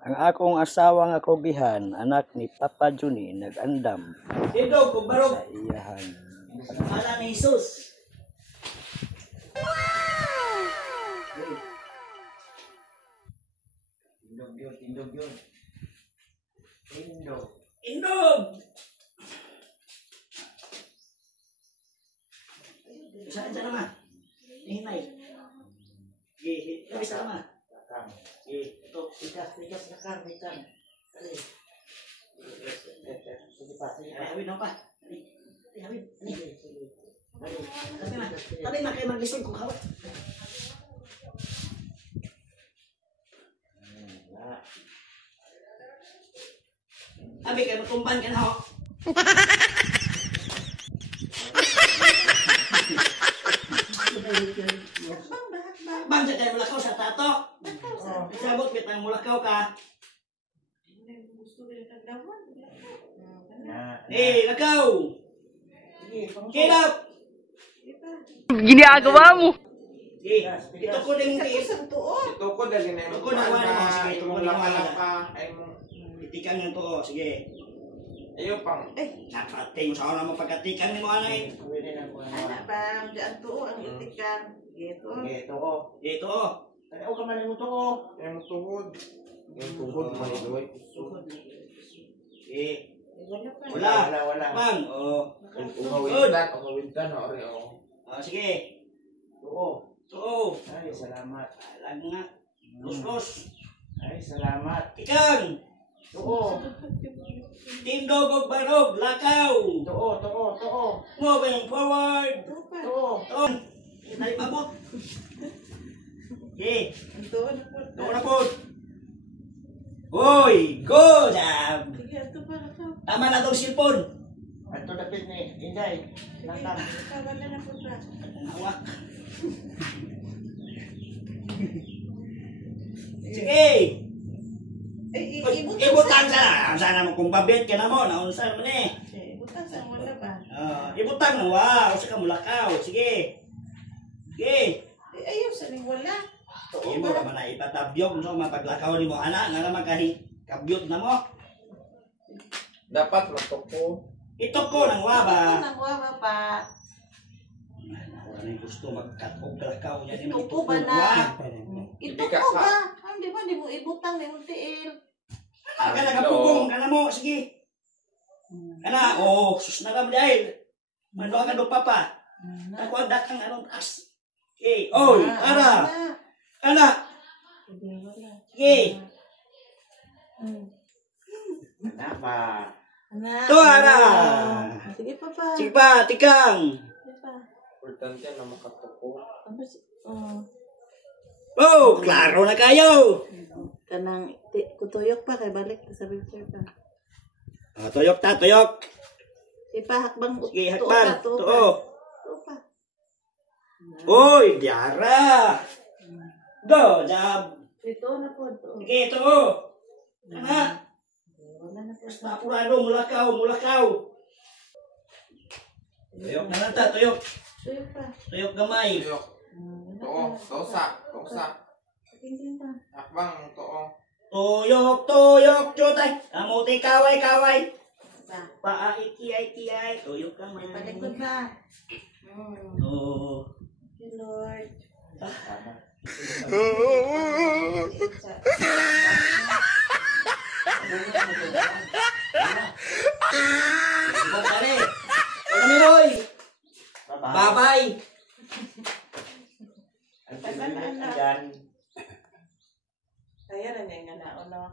Ang akong asawa nga kogihan, anak ni Papa Juni, nag-andam Dito, kubarog. sa iyahan. Ala ni Jesus. Indog yun, indog yun. Indog. Indog! Saan siya naman? Hinay. Isa naman. Ito, tigas, nakang. Dali. Sige pa, hawid na pa. Hawid. Tabi na kayo mag-listen kung hawid. Abi kayo matumban ka na ho. Bang sa kayo mulakaw sa tato. Sabot kitang mulakaw ka. Lakaw! Kilap! Ginagawa mo! Ito ko din yung tiis. Ito ko dali na Ito ko na wala mo. Sige, ito ko na wala ka. Ay mo. Itikan yung to. Sige. Ayo pang. Napating sa oras mo pagkatikan ni mo anay. Anak ba, diyan to ang itikan. Gitu. Ito o. Ito o. Ano ka man mo to o? Yung tuhod. Yung tuhod malidoy. Wala. Pang. O. Umawintan o rin o. Sige. Oo. Ay, salamat. Alag nga. Los. Ay, salamat. Ikan. Tuo. Tindog og barog. Lakaw. Tuo. Moving forward. Tuo. Ton. Tayo mabot. Okay. Tuo na po. Hoy. Go. Jab. Tama na itong silpon. Ito dapit ni Inday. Nantang. Nawak. Sige. Ibutang sana. Sana mo kung babit ka na mo. Naunsan mo ni. Ibutang na. Wow. Sa kamulakaw. Sige. Ayaw sa ning wala. Sige mo naman na ipatabyog. So mapaglakaw ni mo. Anak. Nga naman kabyot na mo. Dapat matoko. Ito ko nang waba. Nang waba pa. Ano yung gusto magkatog lakaw niya. Ito ko ba na? Ito ko ba? Hindi ba? Hindi mo ibutang ni mo tiil. Ka na kapugong ka na mo. Sige. Kana. Sus na kami dahil. Mano ka doon papa. Ako ang dakang anong taas. Okay. Oy. Ara. Kana. Sige. Kenapa? To ara. Sige papa. Sige pa. Tikang. Importante na makatoko. Oh. Klaro na kayo. Kanang kutuyok pa kay balik sa picture pa. Tuyok ta. Tuyok. Ipahakbang. Sige. Hakban. Tuo. Pa. Oy. Diara. Go. Jab. Ito na po. Sige. Tuo. Kana. Basta apurado, mulakaw. Tuyok na lang ta, tuyok. Tuyok pa. Tuyok gamay. Tuyok. Tosa. Hakbang, Tuyok, chutay. Kamuti, kaway. Paa, iki-ay. Tuyok gamay. Palikod ba? Oo. Thank you, Lord. Bye-bye. Kaya na niya nga na